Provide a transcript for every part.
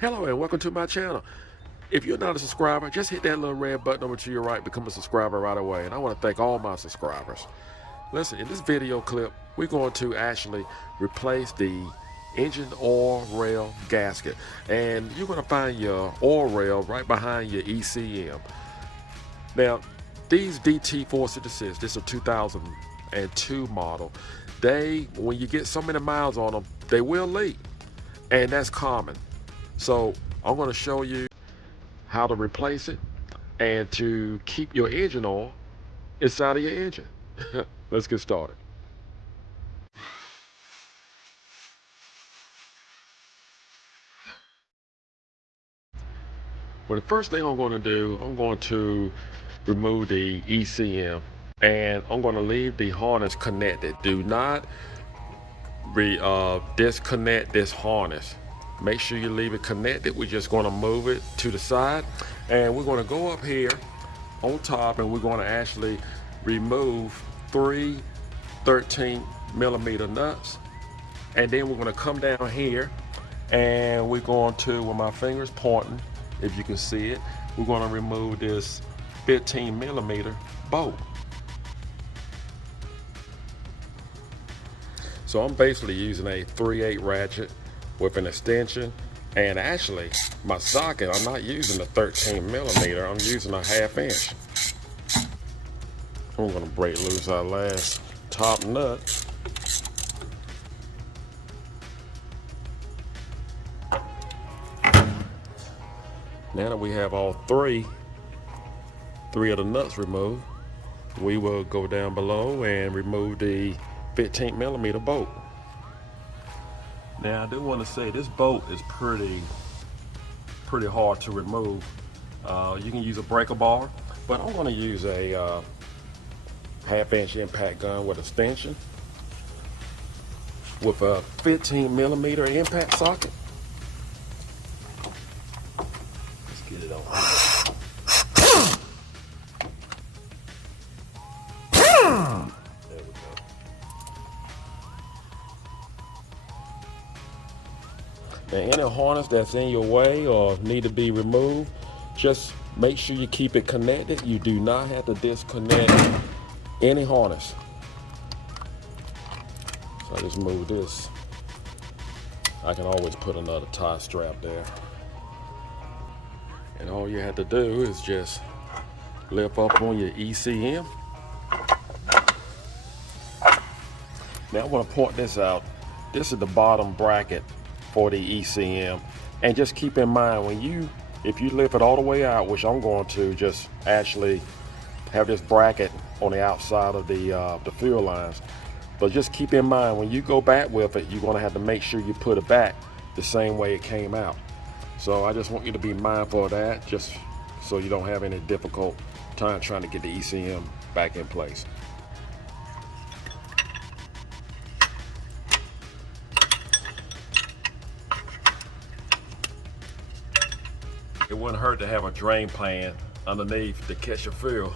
Hello and welcome to my channel. If you're not a subscriber, just hit that little red button over to your right, become a subscriber right away. And I want to thank all my subscribers. Listen, in this video clip, we're going to actually replace the engine oil rail gasket. And you're going to find your oil rail right behind your ECM. Now, these DT forced assist, this is a 2002 model. When you get so many miles on them, they will leak. And that's common. So I'm going to show you how to replace it and to keep your engine oil inside of your engine. Let's get started. Well, the first thing I'm going to do, I'm going to remove the ECM and I'm going to leave the harness connected. Do not disconnect this harness. Make sure you leave it connected. We're just going to move it to the side and we're going to go up here on top and we're going to actually remove 3 13mm nuts, and then we're going to come down here and we're going to, with my fingers pointing, if you can see it, we're going to remove this 15mm bolt. So I'm basically using a 3/8 ratchet with an extension, and actually my socket, I'm not using a 13mm, I'm using a 1/2 inch. I'm going to break loose our last top nut. Now that we have all three of the nuts removed, we will go down below and remove the 15mm bolt. Now I do want to say this bolt is pretty hard to remove. You can use a breaker bar, but I'm going to use a 1/2 inch impact gun with extension with a 15mm impact socket. Let's get it on. There we go. Now any harness that's in your way or need to be removed, just make sure you keep it connected. You do not have to disconnect any harness. So I just move this. I can always put another tie strap there. And all you have to do is just lift up on your ECM. Now I want to point this out. This is the bottom bracket for the ECM. And just keep in mind, if you lift it all the way out, which I'm going to, just actually have this bracket on the outside of the fuel lines. But just keep in mind, when you go back with it, you're going to have to make sure you put it back the same way it came out. So I just want you to be mindful of that, just so you don't have any difficult time trying to get the ECM back in place. It wouldn't hurt to have a drain pan underneath to catch your fuel.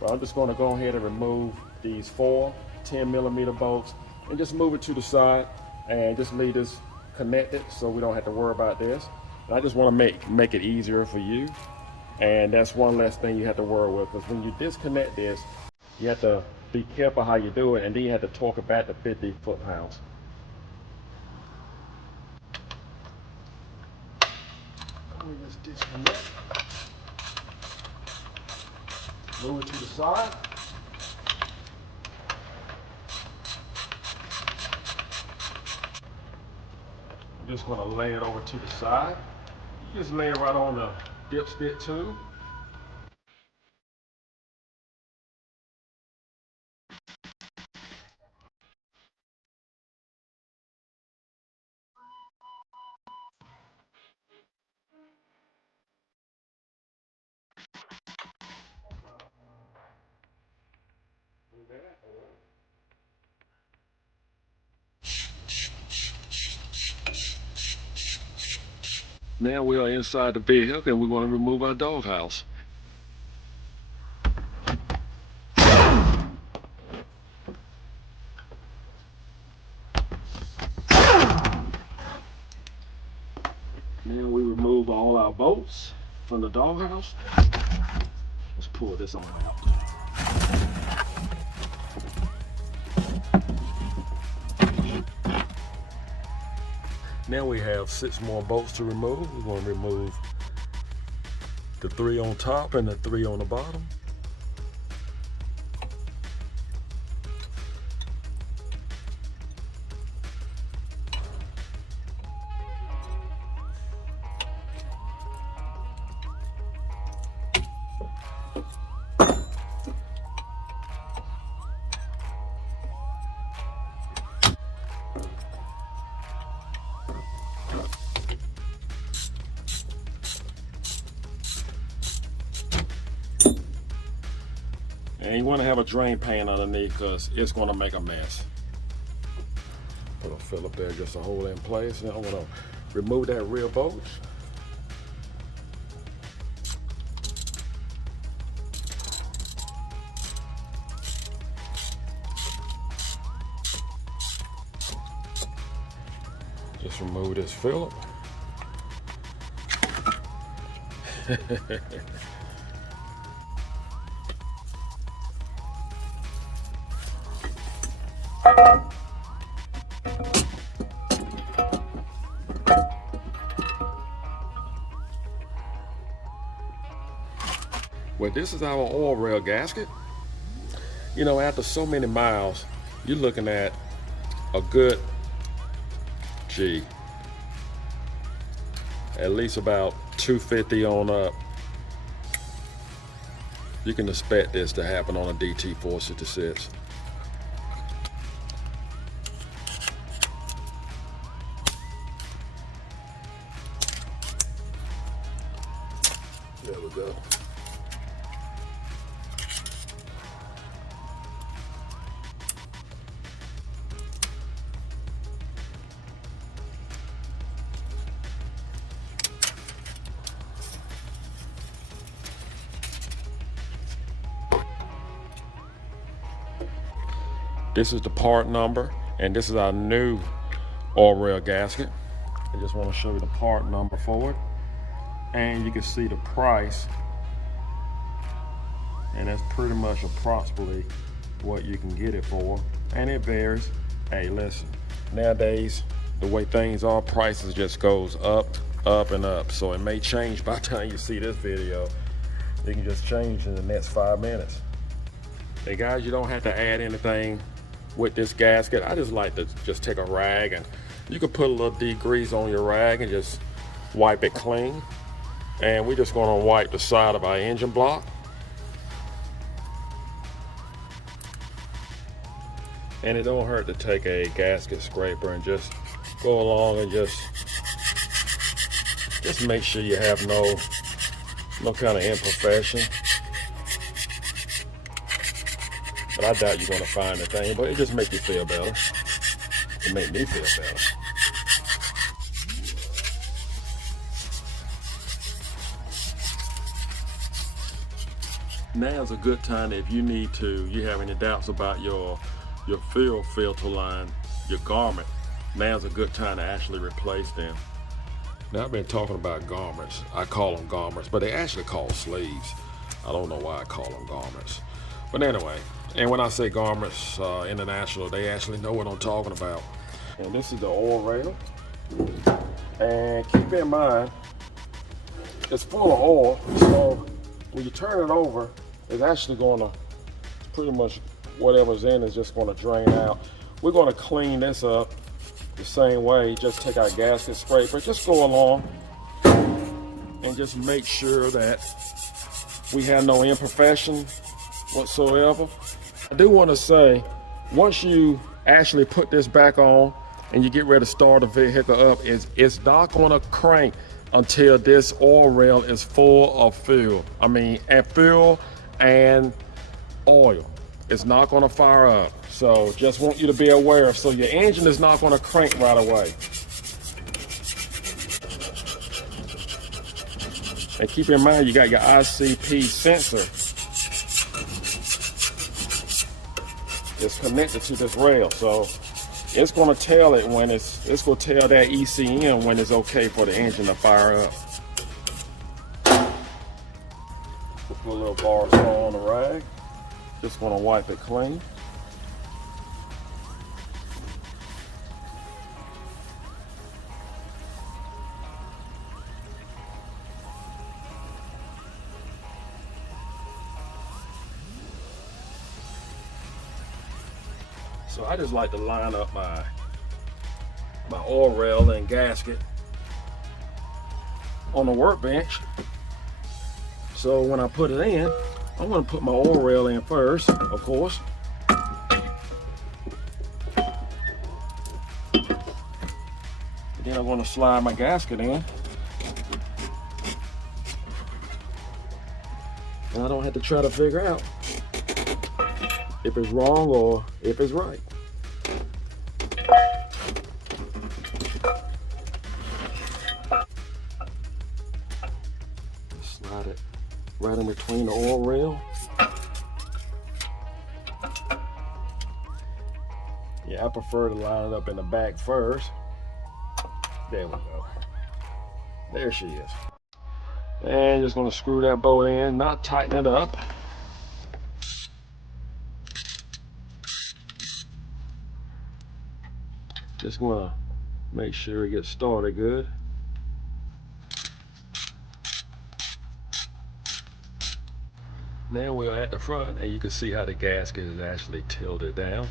But I'm just going to go ahead and remove these 4 10mm bolts and just move it to the side and just leave this connected so we don't have to worry about this. And I just want to make it easier for you, and that's one less thing you have to worry with, because when you disconnect this, you have to be careful how you do it, and then you have to torque it back to 50 foot-pounds. Let's disconnect. Move it to the side. I'm just going to lay it over to the side. You just lay it right on the dipstick tube. Now we are inside the vehicle and we're going to remove our doghouse. Now Now we remove all our bolts from the doghouse. Let's pull this on out. Now we have 6 more bolts to remove. We're going to remove the 3 on top and the 3 on the bottom. And you want to have a drain pan underneath because it's going to make a mess. Put a Phillip there just to hold it in place. Now I'm going to remove that rear bolt. Just remove this Phillip. Well, this is our oil rail gasket. You know, after so many miles, you're looking at a good, at least about 250 on up. You can expect this to happen on a DT 466. There we go. This is the part number, and this is our new oil rail gasket. I just want to show you the part number for it, and you can see the price, and that's pretty much approximately what you can get it for, and it varies. Hey, listen, nowadays the way things are, prices just goes up, up, and up. So it may change by the time you see this video. It can just change in the next 5 minutes. Hey guys, you don't have to add anything with this gasket. I just like to just take a rag, and you can put a little degrease on your rag and just wipe it clean. And we're just going to wipe the side of our engine block. And it don't hurt to take a gasket scraper and just go along and just make sure you have no kind of imperfection. But I doubt you're going to find a thing, but it just makes you feel better. It makes me feel better. Now's a good time if you have any doubts about your fuel filter line, your garment. Now's a good time to actually replace them. Now, I've been talking about garments. I call them garments, but they actually call sleeves. I don't know why I call them garments. But anyway, and when I say garments international, they actually know what I'm talking about. And this is the oil rail. And keep in mind, it's full of oil, so when you turn it over, it's actually going to, pretty much whatever's in is just going to drain out. We're going to clean this up the same way. Just take our gasket scraper, just go along and just make sure that we have no imperfection whatsoever. I do want to say, once you actually put this back on and you get ready to start the vehicle up, it's not going to crank until this oil rail is full of fuel. I mean, and fuel and oil. It's not going to fire up. So just want you to be aware. So your engine is not going to crank right away. And keep in mind, you got your ICP sensor. It's connected to this rail. So it's gonna tell it when it's gonna tell that ECM when it's okay for the engine to fire up. Put a little bar of salt on the rag. Just gonna wipe it clean. So I just like to line up my oil rail and gasket on the workbench. So when I put it in, I'm going to put my oil rail in first, of course. And then I'm going to slide my gasket in. And I don't have to try to figure out if it's wrong or if it's right. Slide it right in between the oil rail. Yeah, I prefer to line it up in the back first. There we go. There she is. And just gonna screw that bolt in, not tighten it up. Just wanna make sure it gets started good. Now we're at the front and you can see how the gasket is actually tilted down.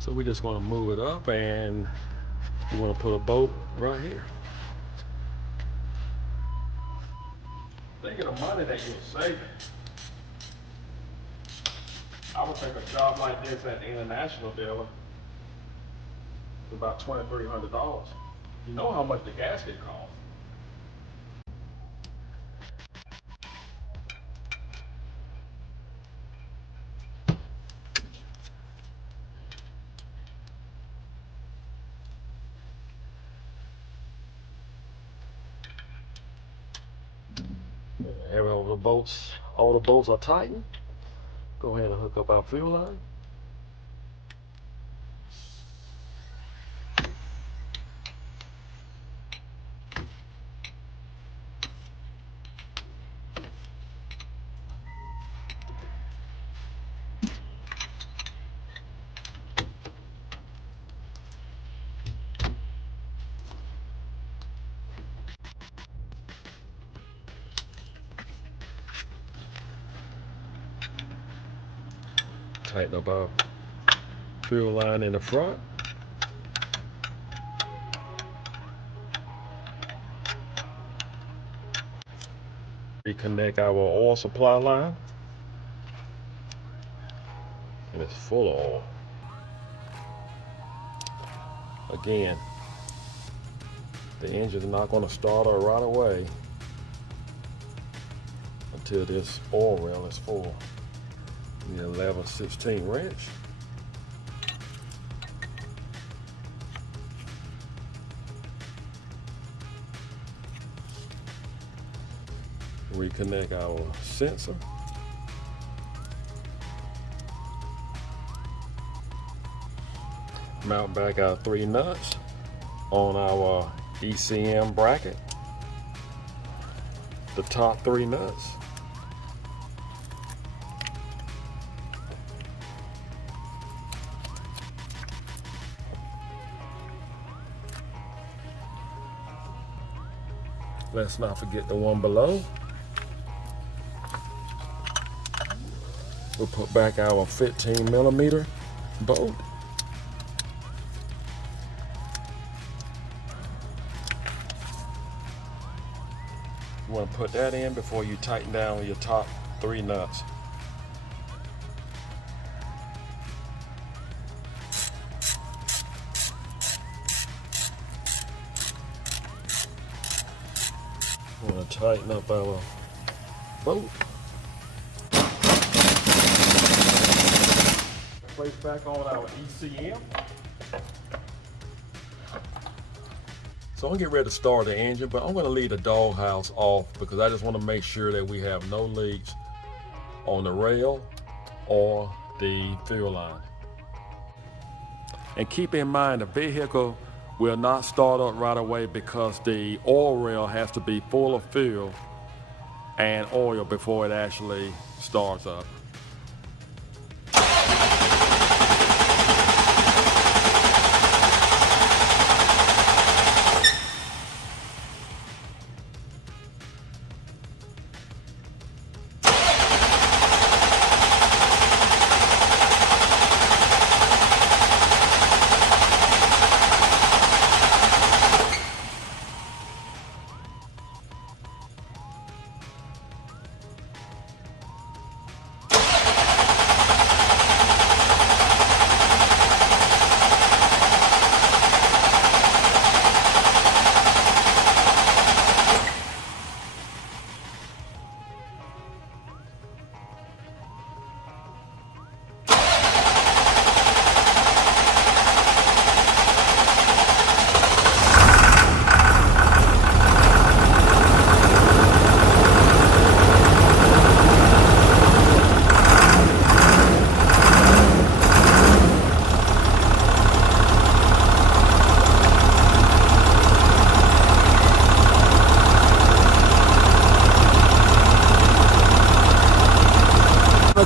So we're just gonna move it up and we wanna put a bolt right here. Think of the money that you're saving. I would take a job like this at the international dealer for about $2,300. You know how much the gasket costs. All the bolts are tightened. Go ahead and hook up our fuel line. Tighten up our fuel line in the front. Reconnect our oil supply line. And it's full of oil. Again, the engine's not going to start her right away until this oil rail is full. The 11/16 wrench. Reconnect our sensor. Mount back our 3 nuts on our ECM bracket. The top 3 nuts. Let's not forget the one below. We'll put back our 15mm bolt. You want to put that in before you tighten down your top 3 nuts. We want to tighten up our bolt. Place back on our ECM. So I'm gonna get ready to start the engine, but I'm gonna leave the doghouse off because I just want to make sure that we have no leaks on the rail or the fuel line. And keep in mind, the vehicle will not start up right away because the oil rail has to be full of fuel and oil before it actually starts up.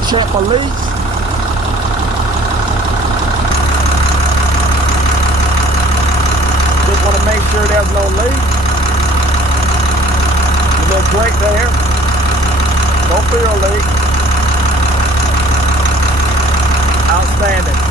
Check my leaks. Just want to make sure there's no leak. A little break there. No fuel leak. Outstanding.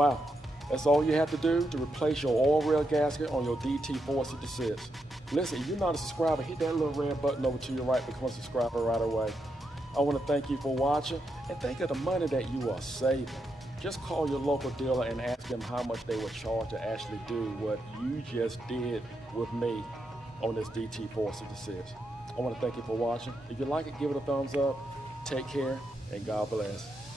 Wow, that's all you have to do to replace your oil rail gasket on your DT466. Listen, if you're not a subscriber, hit that little red button over to your right, become a subscriber right away. I want to thank you for watching and think of the money that you are saving. Just call your local dealer and ask them how much they would charge to actually do what you just did with me on this DT466. I want to thank you for watching. If you like it, give it a thumbs up. Take care and God bless.